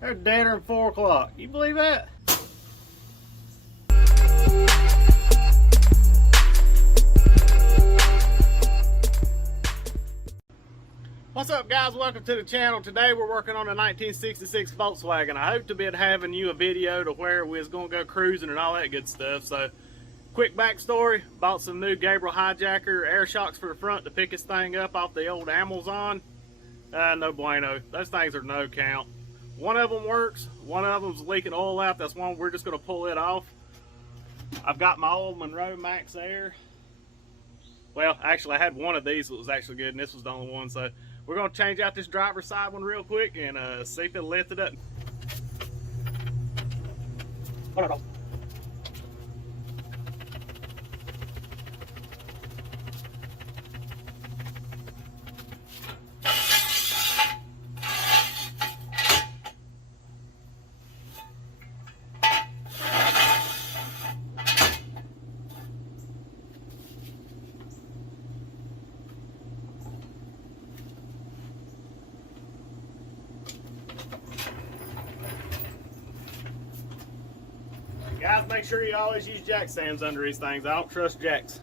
They're deader than 4 o'clock. You believe that? What's up, guys? Welcome to the channel. Today we're working on a 1966 Volkswagen. I hope to be having you a video to where we was going to go cruising and all that good stuff. So, quick backstory. Bought some new Gabriel Hijacker air shocks for the front to pick this thing up off the old Amazon. No bueno. Those things are no count. One of them works. One of them's leaking oil out. That's one we're just going to pull it off. I've got my old Monroe Max Air. Well, actually, I had one of these that was actually good, and this was the only one. So we're going to change out this driver's side one real quick and see if it'll lift it up. Guys, make sure you always use jack stands under these things. I don't trust jacks.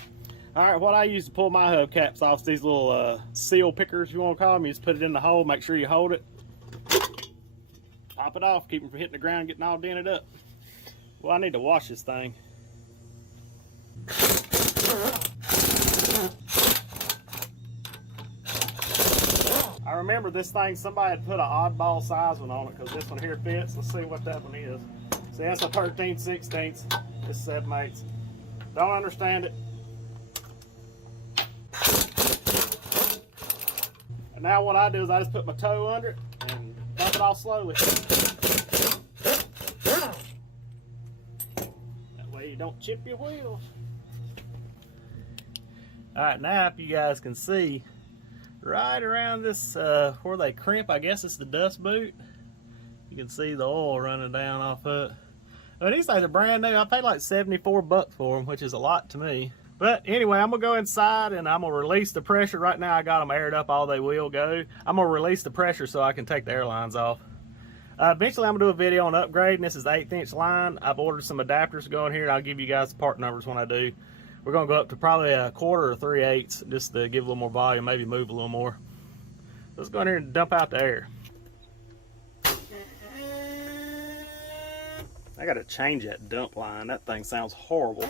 Alright, what I use to pull my hubcaps off is these little seal pickers, you want to call them. You just put it in the hole, make sure you hold it. Pop it off, keep them from hitting the ground, getting all dented up. Well, I need to wash this thing. I remember this thing, somebody had put an oddball size one on it because this one here fits. Let's see what that one is. See, that's a 13/16. This 7/8. Don't understand it. And now what I do is I just put my toe under it and dump it off slowly. That way you don't chip your wheels. Alright, now if you guys can see, right around this, where they crimp, I guess it's the dust boot. You can see the oil running down off it. Well, these things are brand new. I paid like 74 bucks for them, which is a lot to me. But anyway, I'm going to go inside and I'm going to release the pressure. Right now I got them aired up all they will go. I'm going to release the pressure so I can take the airlines off. Eventually I'm going to do a video on upgrading. This is the 1/8 inch line. I've ordered some adapters to go in here and I'll give you guys the part numbers when I do. We're going to go up to probably a 1/4 or 3/8 just to give a little more volume, maybe move a little more. Let's go in here and dump out the air. I gotta change that dump line. That thing sounds horrible.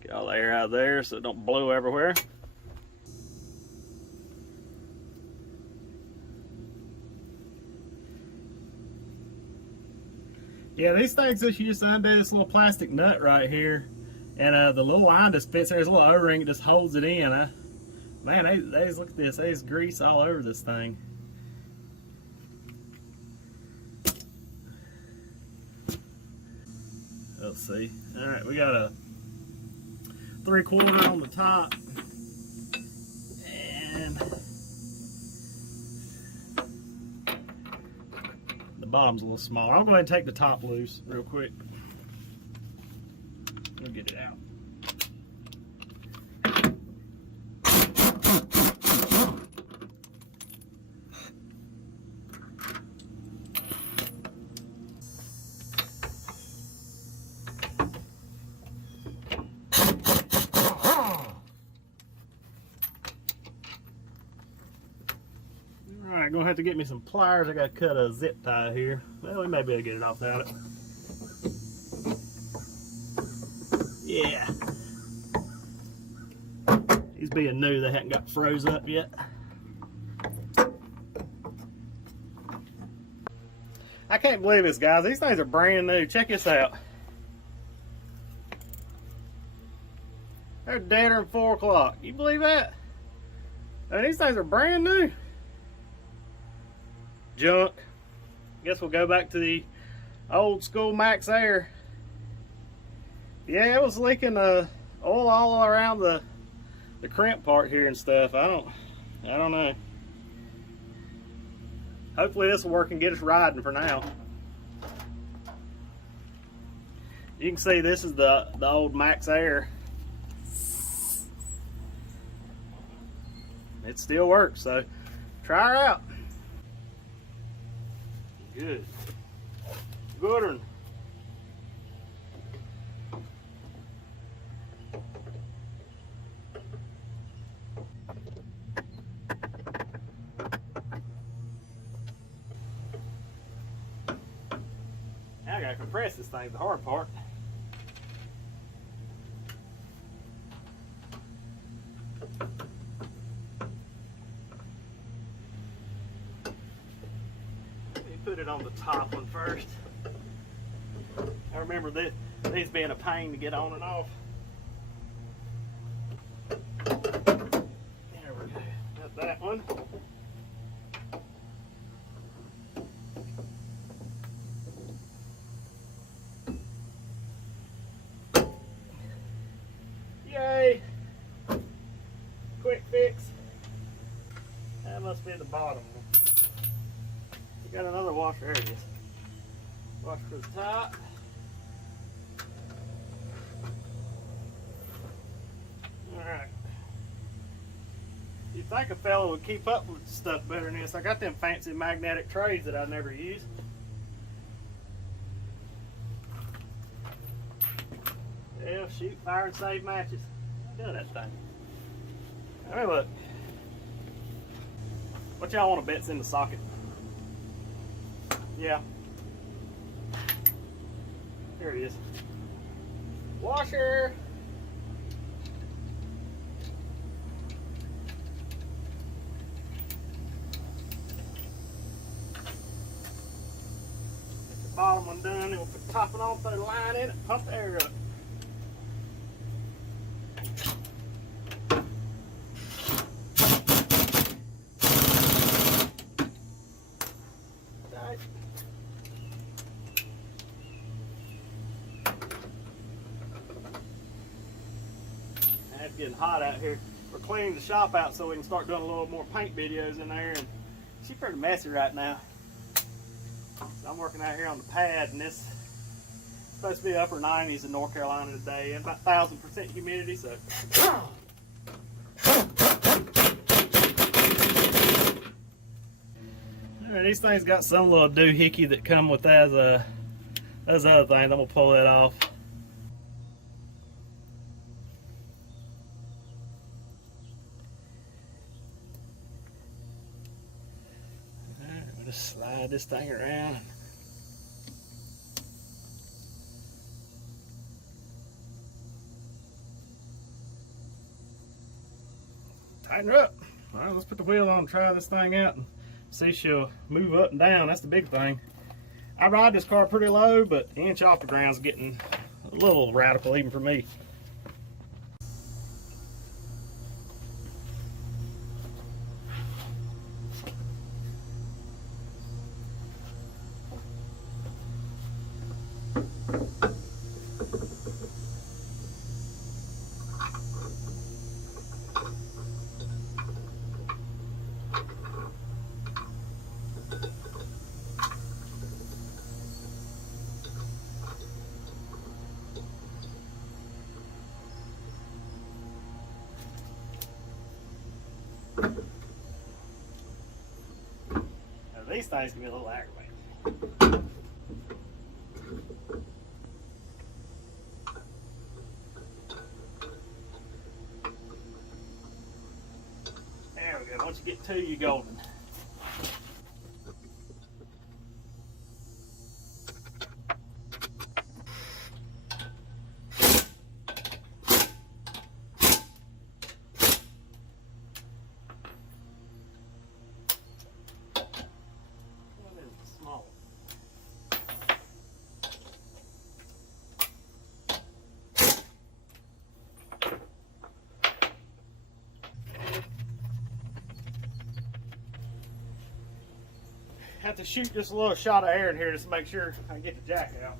Get all the air out of there so it don't blow everywhere. Yeah, these things just use to undo this little plastic nut right here. And the little line just fits there. There's a little O-ring that just holds it in. Man, they look at this. There's grease all over this thing. Let's see. Alright, we got a 3/4 on the top. And the bottom's a little smaller. I'll go ahead and take the top loose real quick. We'll get it out. Alright, gonna have to get me some pliers. I gotta cut a zip tie here. Well, we may be able to get it off without it. Yeah. These being new, they hadn't got froze up yet. I can't believe this, guys. These things are brand new. Check this out. They're deader than 4 o'clock. You believe that? And these things are brand new. Junk. Guess we'll go back to the old school Max Air. Yeah, it was leaking oil all around the crimp part here and stuff. I don't know. Hopefully this will work and get us riding for now. You can see this is the old Max Air. It still works, so try her out. good. Good one. Now I gotta compress this thing, the hard part. Put it on the top one first. I remember these being a pain to get on and off. There we go. Got that one. Yay! Quick fix. That must be the bottom one. You got another washer, there it is. Washer for the top. Alright. You'd think a fella would keep up with stuff better than this. I got them fancy magnetic trays that I never use. Yeah, shoot, fire, and save matches. Look at that thing. Alright, look. What y'all want to bet's in the socket? Yeah. There it is. Washer. Get the bottom one done, and we'll put the top one on, put a line in it, pump the air up. It's getting hot out here. We're cleaning the shop out so we can start doing a little more paint videos in there, and she's pretty messy right now. So I'm working out here on the pad, and it's supposed to be upper 90s in North Carolina today, and about 1,000% humidity, so. Alright, these things got some little doohickey that come with those other things. I'm gonna pull that off. Just slide this thing around. Tighten her up. All right, let's put the wheel on and try this thing out and see if she'll move up and down. That's the big thing. I ride this car pretty low, but inch off the ground's getting a little radical even for me. These things can be a little aggravating. There we go. Once you get two, you're golden. Have to shoot just a little shot of air in here just to make sure I can get the jack out.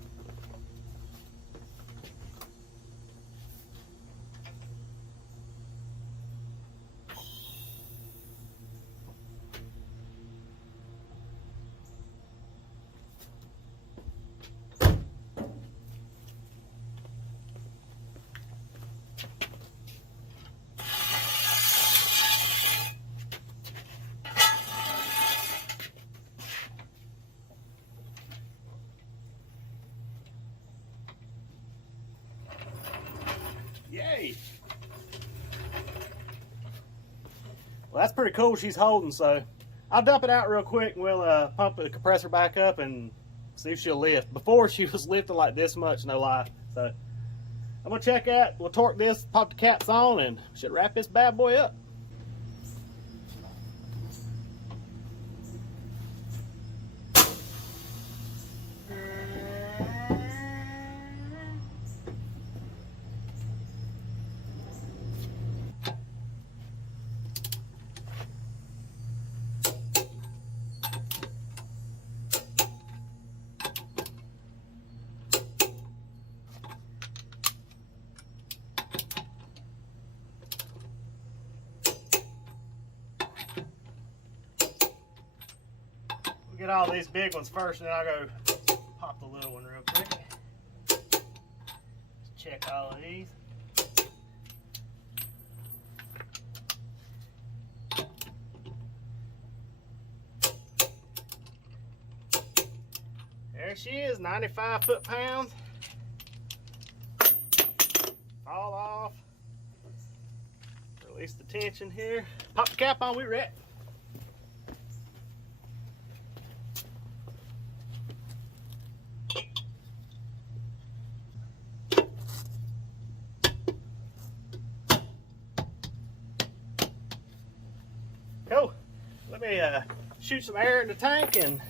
Well, that's pretty cool she's holding, so I'll dump it out real quick and we'll pump the compressor back up and see if she'll lift. Before she was lifting like this much, no lie. So I'm gonna check out, we'll torque this, pop the caps on, and should wrap this bad boy up. Get all these big ones first, and then I'll go pop the little one real quick. Just check all of these. There she is, 95 foot-pounds. Fall off. Release the tension here. Pop the cap on, we ready. Cool. Let me shoot some air in the tank and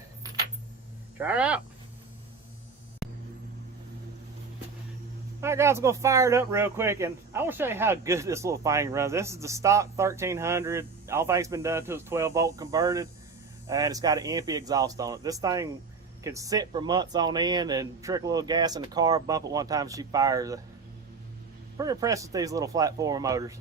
try her out. Alright guys, I'm going to fire it up real quick and I want to show you how good this little thing runs. This is the stock 1300. All things been done to it's 12 volt converted, and it's got an empty exhaust on it. This thing can sit for months on end and trick a little gas in the car, bump it one time and she fires. Pretty impressed with these little flat four motors.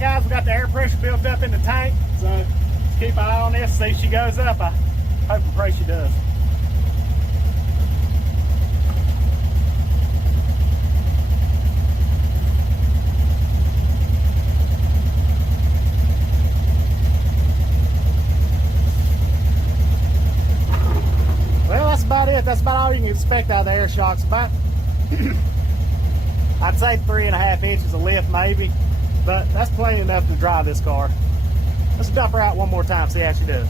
Guys, we got the air pressure built up in the tank, so let's keep an eye on this, see if she goes up. I hope and pray she does. Well, that's about it. That's about all you can expect out of the air shocks. About I'd say 3.5 inches of lift maybe. But that's plenty enough to drive this car. Let's dump her out one more time, see how she does.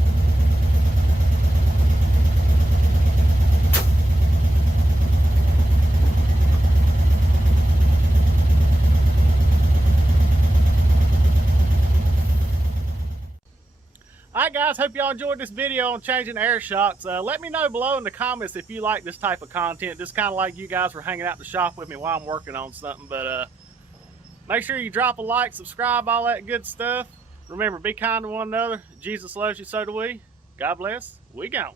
Alright guys, hope y'all enjoyed this video on changing air shocks. Let me know below in the comments if you like this type of content. Just kind of like you guys were hanging out in the shop with me while I'm working on something. But make sure you drop a like, subscribe, all that good stuff. Remember, be kind to one another. Jesus loves you, so do we. God bless. We gone.